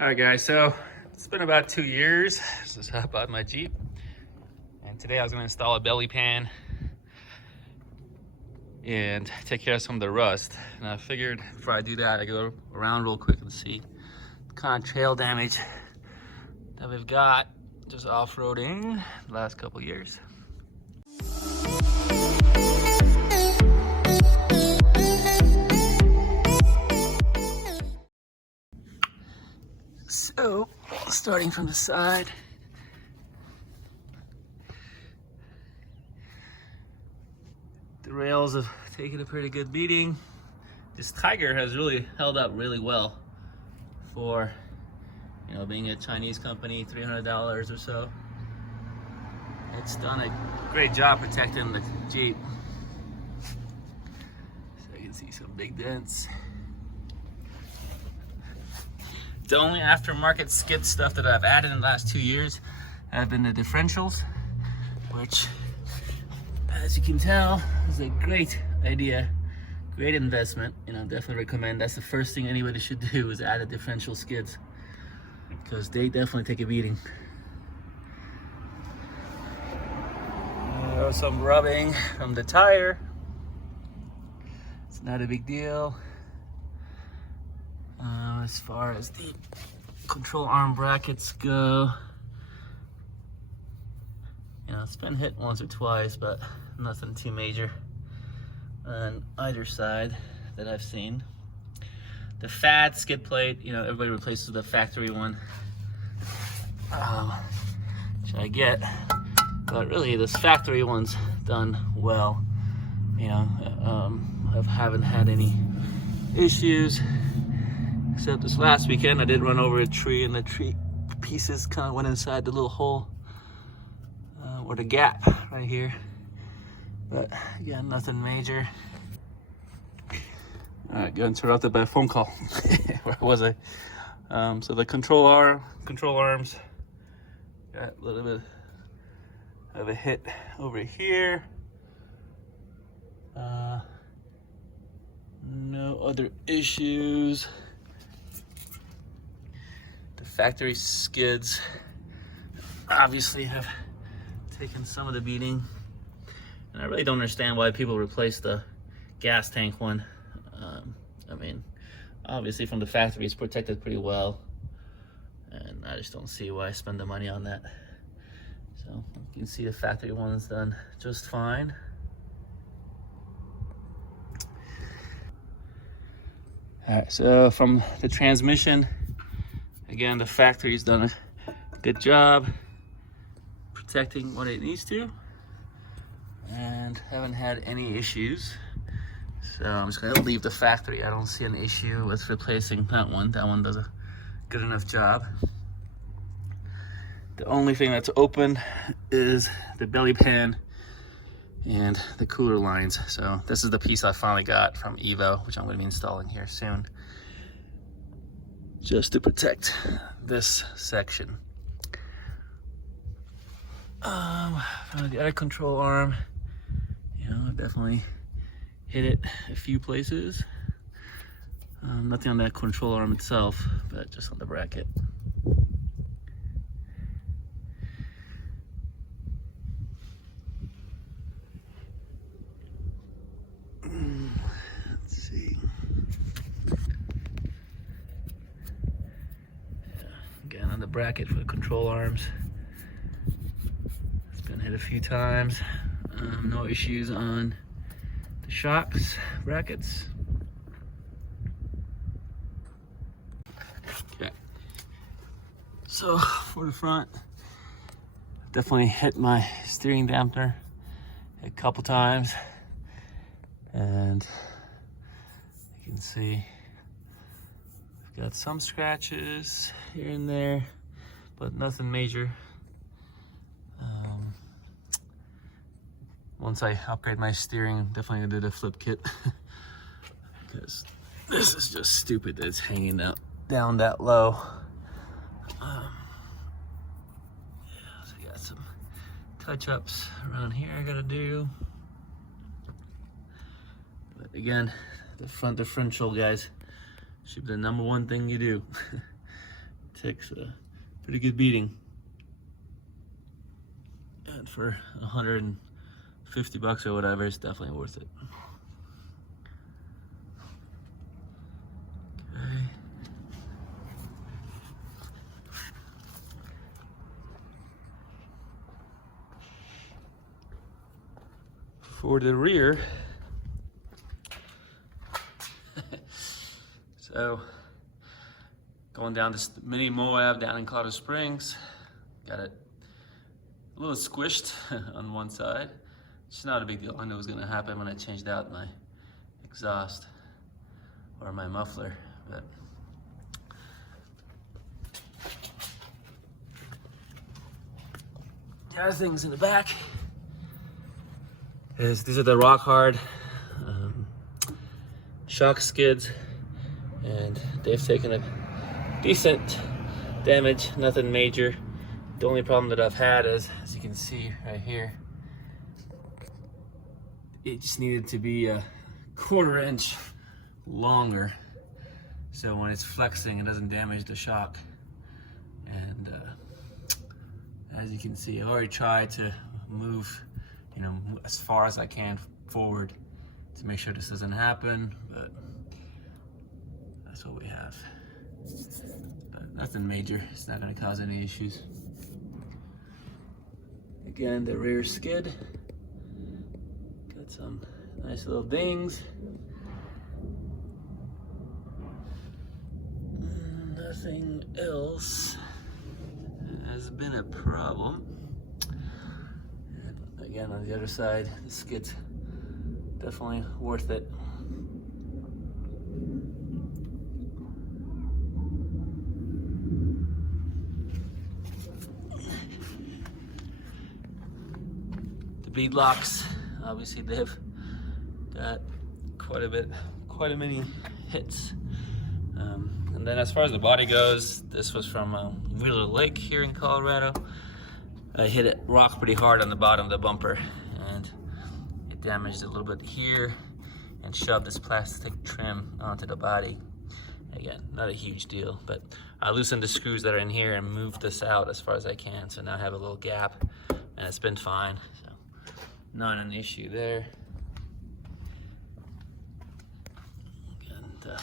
All right, guys, so it's been about 2 years since I bought my Jeep, and today I was going to install a belly pan and take care of some of the rust. And I figured before I do that, I go around real quick and see the kind of trail damage that we've got just off-roading the last couple years. So, starting from the side, the rails have taken a pretty good beating. This Tiger has really held up really well for, you know, being a Chinese company, $300 or so. It's done a great job protecting the Jeep. So you can see some big dents. The only aftermarket skid stuff that I've added in the last 2 years have been the differentials, which, as you can tell, is a great idea, great investment. You know, definitely recommend. That's the first thing anybody should do, is add the differential skids, because they definitely take a beating. There was some rubbing from the tire. It's not a big deal. As far as the control arm brackets go, you know, it's been hit once or twice, but nothing too major on either side that I've seen. The fat skid plate, you know, everybody replaces the factory one, which I get, but really this factory one's done well. You know, I haven't had any issues. Except this last weekend, I did run over a tree, and the tree pieces kind of went inside the little hole, or the gap right here. But again, nothing major. All right, got interrupted by a phone call. Where was I? So the control arms, got a little bit of a hit over here. No other issues. Factory skids obviously have taken some of the beating, and I really don't understand why people replace the gas tank one. I mean, obviously from the factory it's protected pretty well, and I just don't see why I spend the money on that. So you can see the factory one's done just fine. All right, so from the transmission, again, the factory's done a good job protecting what it needs to, and haven't had any issues. So I'm just gonna leave the factory. I don't see an issue with replacing that one. That one does a good enough job. The only thing that's open is the belly pan and the cooler lines. So this is the piece I finally got from Evo, which I'm gonna be installing here soon, just to protect this section. The other control arm, you know, I've definitely hit it a few places. Nothing on that control arm itself, but just on the bracket. Let's see. Again, on the bracket for the control arms, it's been hit a few times. No issues on the shocks brackets. Okay, so for the front, definitely hit my steering dampener a couple times, and you can see I've got some scratches here and there, but nothing major. Once I upgrade my steering, I'm definitely gonna do the flip kit, because this is just stupid that it's hanging out down that low. Yeah, so I got some touch-ups around here I gotta do. But again, the front differential, guys, should be the #1 thing you do takes a pretty good beating. And for $150 or whatever, it's definitely worth it. Okay. For the rear, so going down this mini Moab down in Colorado Springs, got it a little squished on one side. It's not a big deal. I knew it was going to happen when I changed out my exhaust or my muffler. But the other things in the back is these are the rock hard shock skids, and they've taken a decent damage, nothing major. The only problem that I've had is, as you can see right here, it just needed to be a 1/4 inch longer, so when it's flexing it doesn't damage the shock. And as you can see, I've already tried to move, you know, as far as I can forward to make sure this doesn't happen, but that's what we have. But nothing major, it's not going to cause any issues. Again, the rear skid, got some nice little dings. Nothing else has been a problem. And again, on the other side, the skid's definitely worth it. The bead locks, obviously they've got quite a many hits. And then as far as the body goes, this was from Wheeler Lake here in Colorado. I hit it rock pretty hard on the bottom of the bumper, and it damaged a little bit here and shoved this plastic trim onto the body. Again, not a huge deal, but I loosened the screws that are in here and moved this out as far as I can, so now I have a little gap, and it's been fine, so not an issue there. Again, the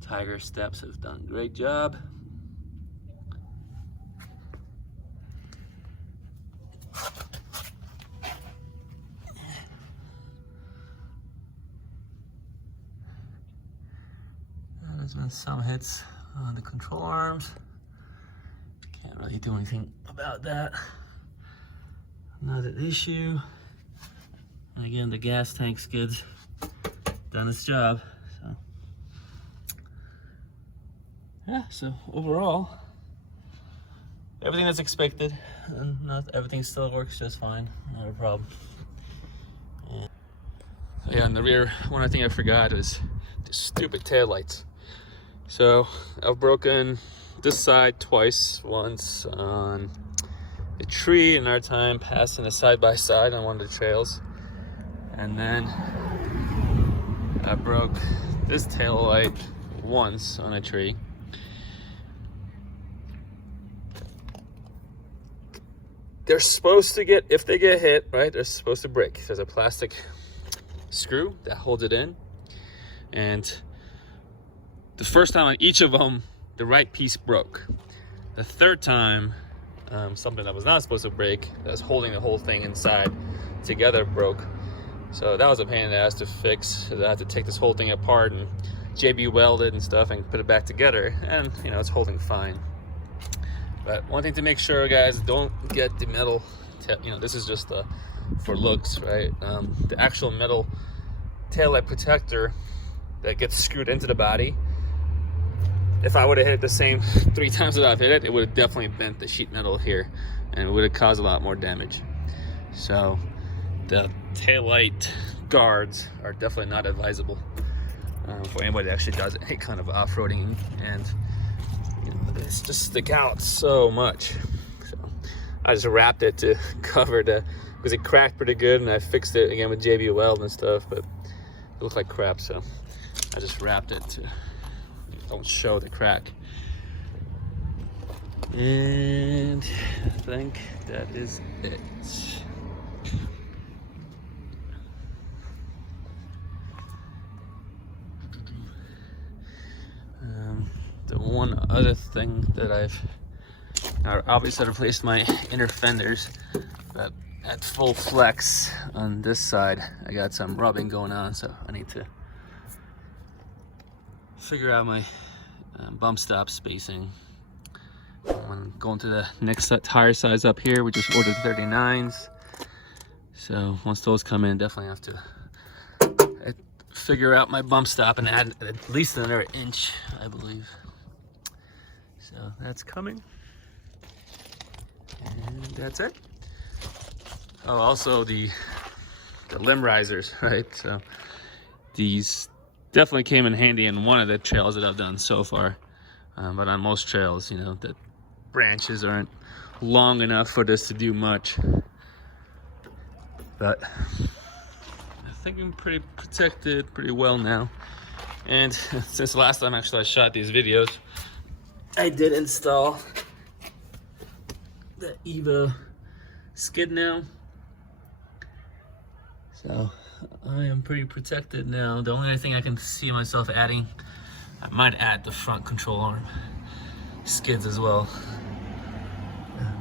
Tiger steps have done a great job. There's been some hits on the control arms. Can't really do anything about that. Not an issue. And again, the gas tank skid's done its job. So yeah, so overall, everything that's expected, and not everything still works just fine. Not a problem. Yeah, in the rear, one thing I forgot is the stupid taillights. So I've broken this side twice, once on a tree, another time passing a side-by-side on one of the trails. And then I broke this tail light once on a tree. They're supposed to get, if they get hit, right, they're supposed to break. There's a plastic screw that holds it in. And the first time on each of them, the right piece broke. The third time, something that was not supposed to break, that's holding the whole thing inside together, broke. So that was a pain in the ass to fix. I had to take this whole thing apart and JB weld it and stuff and put it back together, and you know, it's holding fine. But one thing to make sure, guys, don't get the metal, you know, this is just for looks, right? The actual metal taillight protector that gets screwed into the body, if I would have hit it the same 3 times that I've hit it, it would have definitely bent the sheet metal here, and it would have caused a lot more damage. So the taillight guards are definitely not advisable for anybody that actually does any kind of off-roading, and you know, it's just stick out so much. So I just wrapped it to cover the, because it cracked pretty good, and I fixed it again with JB weld and stuff, but it looked like crap, so I just wrapped it to don't show the crack. And I think that is it. The one other thing that I obviously replaced my inner fenders, but at full flex on this side, I got some rubbing going on, so I need to figure out my bump stop spacing. I'm going to the next tire size up here. We just ordered 39s, so once those come in, definitely have to figure out my bump stop and add at least another inch, I believe. So that's coming, and that's it. Oh, also the limb risers, right? So these definitely came in handy in one of the trails that I've done so far. But on most trails, you know, the branches aren't long enough for this to do much. But I think I'm pretty protected pretty well now. And since the last time actually I shot these videos, I did install the EVA skid now. So I am pretty protected now. The only thing I can see myself adding, I might add the front control arm skids as well.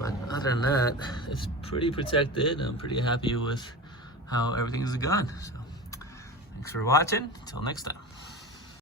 But other than that, it's pretty protected. I'm pretty happy with how everything's gone. So thanks for watching. Until next time.